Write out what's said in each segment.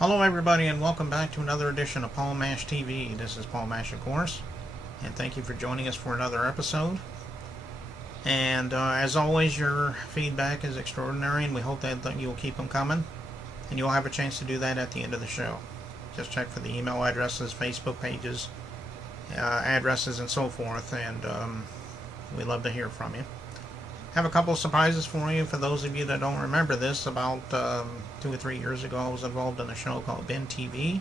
Hello, everybody, and welcome back to another edition of Paul Mash TV. This is Paul Mash, of course, and thank you for joining us for another episode. And as always, your feedback is extraordinary, and we hope that you'll keep them coming. And you'll have a chance to do that at the end of the show. Just check for the email addresses, Facebook pages, addresses, and so forth, and we'd love to hear from you. Have a couple of surprises for you. For those of you that don't remember this, about 2 or 3 years ago, I was involved in a show called Ben TV.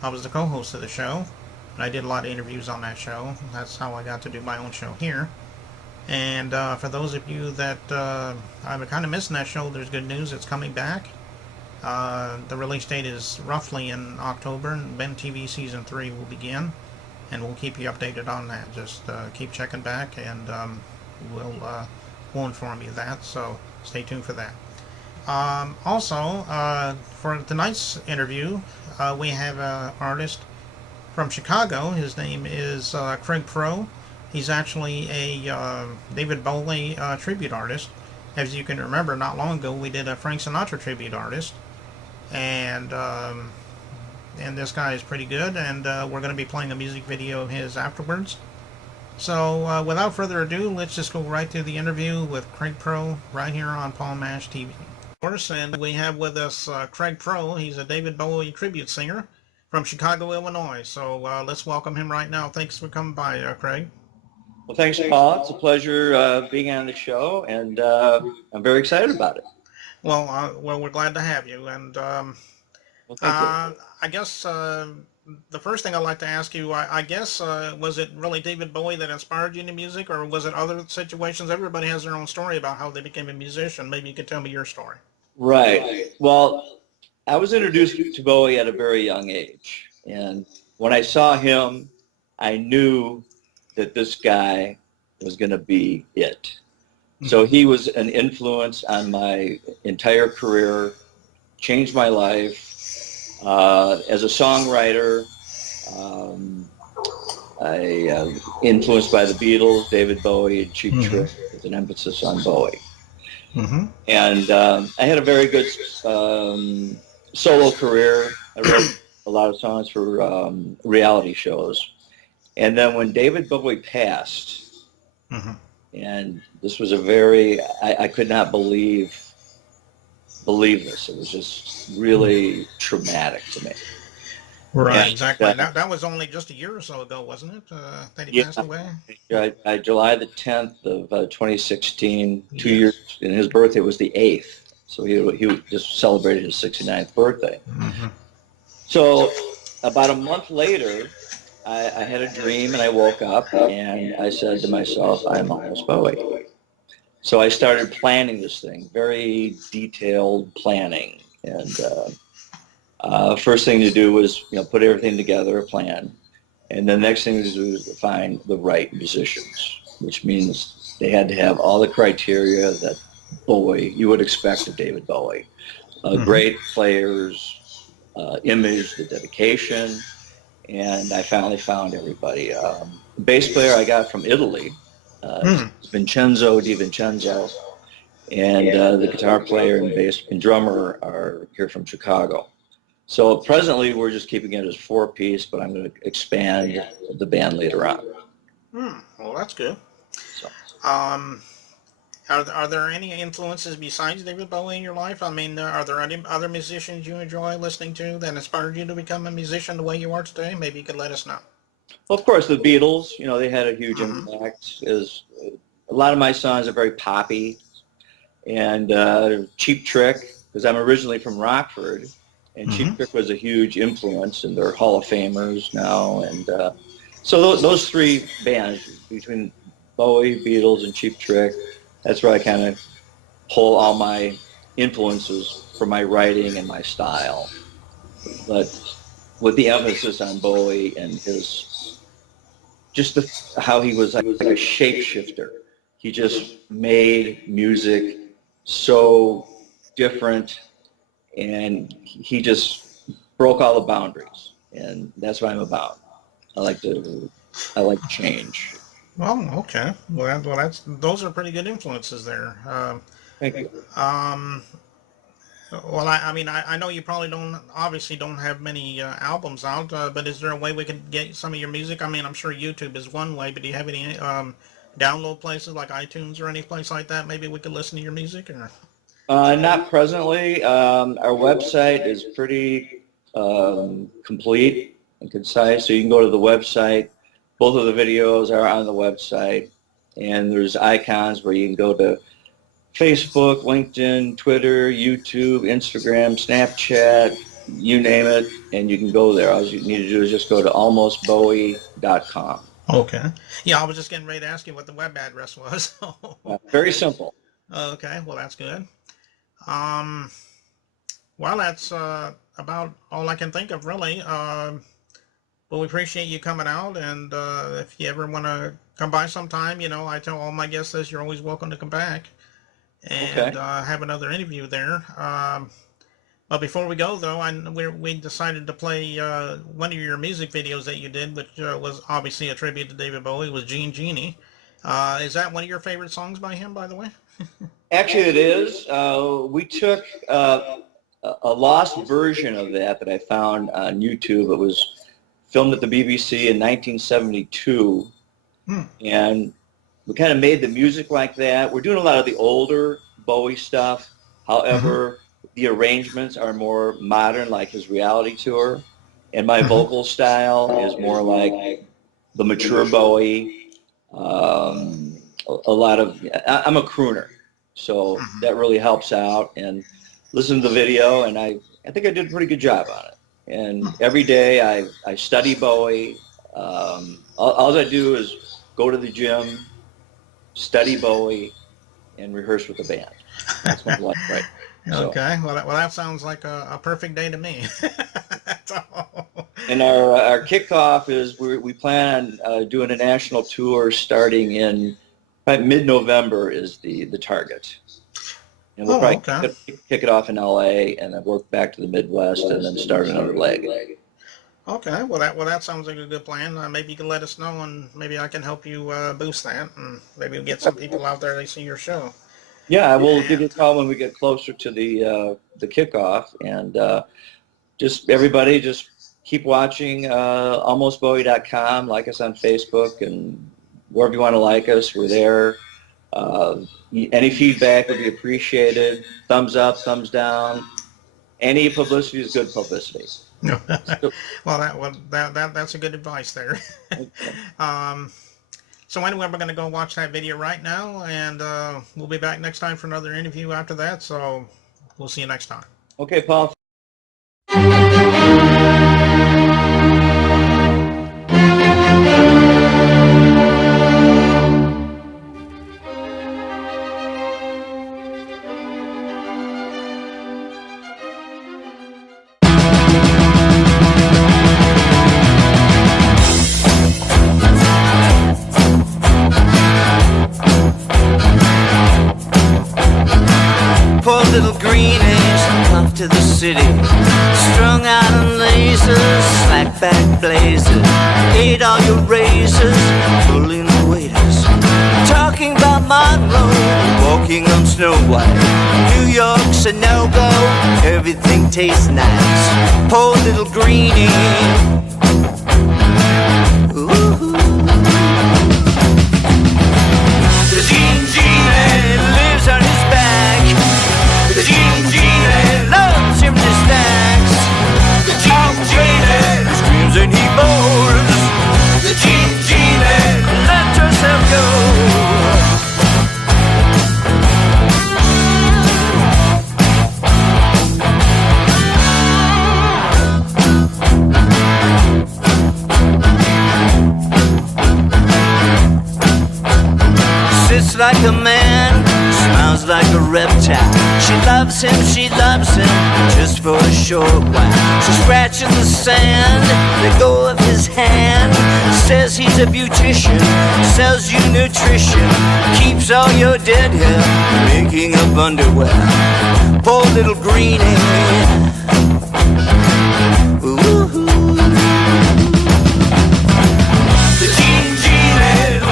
I was the co-host of the show, and I did a lot of interviews on that show. That's how I got to do my own show here. And for those of you that I'm kind of missing that show, there's good news. It's coming back. The release date is roughly in October, and Ben TV Season 3 will begin, and we'll keep you updated on that. Just keep checking back, and we'll inform you of that, so stay tuned for that. Also, for tonight's interview, we have an artist from Chicago. His name is Craig Pro. He's actually a David Bowie tribute artist. As you can remember, not long ago we did a Frank Sinatra tribute artist, and this guy is pretty good, and we're going to be playing a music video of his afterwards. So, without further ado, let's just go right to the interview with Craig Pro right here on Paul Mash TV. Of course, and we have with us Craig Pro. He's a David Bowie tribute singer from Chicago, Illinois. So, let's welcome him right now. Thanks for coming by, Craig. Well, thanks, Paul. It's a pleasure being on the show, and I'm very excited about it. Well, we're glad to have you. And Well, thank you. I guess the first thing I'd like to ask you, I guess, was it really David Bowie that inspired you into music, or was it other situations? Everybody has their own story about how they became a musician. Maybe you could tell me your story. Right. Well, I was introduced to Bowie at a very young age, and when I saw him, I knew that this guy was going to be it. So he was an influence on my entire career, changed my life. As a songwriter, I influenced by the Beatles, David Bowie, and Cheap Trick, with an emphasis on Bowie. And I had a very good solo career. I wrote a lot of songs for reality shows. And then when David Bowie passed, and this was a very, I could not believe this. It was just really traumatic to me. Right, And, exactly. That was only just a year or so ago, wasn't it, that he passed away? July the 10th of 2016, 2 years, and his birthday was the 8th. So he just celebrated his 69th birthday. So about a month later, I had a dream, and I woke up, and I said to myself, I'm almost Bowie. So I started planning this thing, very detailed planning. And first thing to do was, put everything together, a plan. And the next thing to do was to find the right musicians, which means they had to have all the criteria that you would expect of David Bowie. Great players, image, the dedication. And I finally found everybody. The bass player I got from Italy, Vincenzo Di Vincenzo, and the guitar player and bass and drummer are here from Chicago. So presently we're just keeping it as 4-piece, but I'm going to expand the band later on. Well, that's good. So. Are there any influences besides David Bowie in your life? I mean, are there any other musicians you enjoy listening to that inspired you to become a musician the way you are today? Maybe you could let us know. Well, of course, the Beatles, they had a huge impact. A lot of my songs are very poppy. And Cheap Trick, because I'm originally from Rockford, and Cheap Trick was a huge influence, and they're Hall of Famers now. And so those three bands, between Bowie, Beatles, and Cheap Trick, that's where I kind of pull all my influences for my writing and my style. But with the emphasis on Bowie and his, how he was like a shapeshifter. He just made music so different, and he just broke all the boundaries. And that's what I'm about. I like change. Well, okay. Those are pretty good influences there. Thank you. Well, I mean, I know you probably obviously don't have many albums out, but is there a way we could get some of your music? I mean, I'm sure YouTube is one way, but do you have any download places like iTunes or any place like that? Maybe we could listen to your music, or? Not presently. Our website is pretty complete and concise, so you can go to the website. Both of the videos are on the website, and there's icons where you can go to Facebook, LinkedIn, Twitter, YouTube, Instagram, Snapchat, you name it, and you can go there. All you need to do is just go to almostbowie.com. Okay. Yeah, I was just getting ready to ask you what the web address was. Very simple. Okay, well, that's good. Well, that's about all I can think of, really. Well, we appreciate you coming out, and if you ever want to come by sometime, you know, I tell all my guests this, you're always welcome to come back and have another interview there. But before we go, though, we decided to play one of your music videos that you did, which was obviously a tribute to David Bowie, was Gene Genie. Is that one of your favorite songs by him, by the way? Actually, it is. We took a lost version of that I found on YouTube. It was filmed at the BBC in 1972, and we kind of made the music like that. We're doing a lot of the older Bowie stuff. However, the arrangements are more modern, like his reality tour, and my vocal style is more like the mature Bowie. A lot of, I'm a crooner, so that really helps out. And listen to the video, and I think I did a pretty good job on it. And every day I study Bowie. All I do is go to the gym, study Bowie, and rehearse with the band. That's my life, right? Okay, well that sounds like a perfect day to me. That's all. And our kickoff is we plan on doing a national tour starting in mid-November is the target. And we'll probably kick it off in LA and then work back to the Midwest and then start another leg. Okay, well that sounds like a good plan. Maybe you can let us know, and maybe I can help you boost that, and maybe we'll get some people out there to see your show. Yeah, I will give you a call when we get closer to the kickoff, and just everybody just keep watching almostbowie.com, like us on Facebook, and wherever you want to like us, we're there. Any feedback would be appreciated. Thumbs up, thumbs down. Any publicity is good publicity. Well, that's a good advice there. So anyway, we're going to go watch that video right now, and we'll be back next time for another interview after that. So we'll see you next time. Okay, Paul. Poor little greenies come to the city, strung out on lasers, slack back blazers, ate all your razors, pulling the waiters, talking about Monroe, walking on Snow White. New York's a no-go, everything tastes nice. Poor little greenie. Ooh. The Gene Genie lives on his back. The Gene Genie loves him to stacks. The Gene Genie screams and he bowls. The Gene Genie let yourself go. Sits like a man, smiles like a reptile. She loves him just for a short while. She scratches the sand, let go of his hand. Says he's a beautician, sells you nutrition, keeps all your dead hair, making up underwear. Poor little greenie. Ooh. The Gene Genie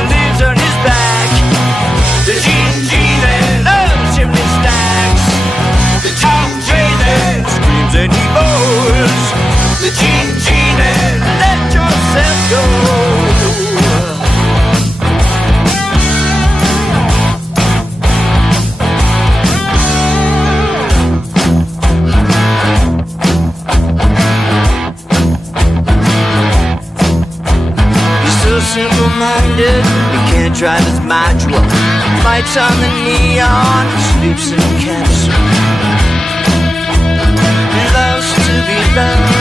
lives on his back. The Gene Genie loves chimney stacks. The Gene Genie the Gene Genie, let yourself go. Simple-minded, he can't drive his module. Lights on the neon, sleeps in a capsule. He loves to be loved.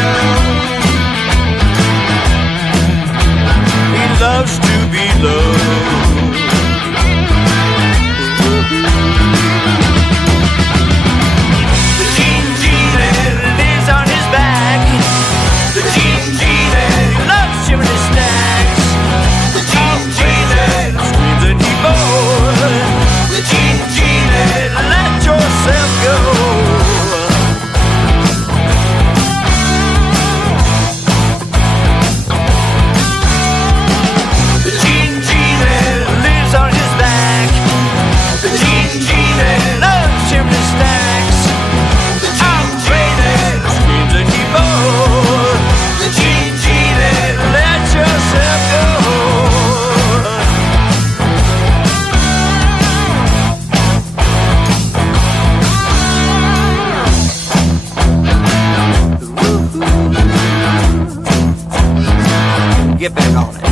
He loves to be loved. The Gene Genie lives on his back. The Gene Genie loves chimney stacks. The Gene Genie screams and he moans. The Gene Genie, let yourself go. The Gene Genie lives on his back. The Gene Genie loves chimney stacks. The Gene Genie screams and he moans. The Gene Genie, let yourself go. Get back on it.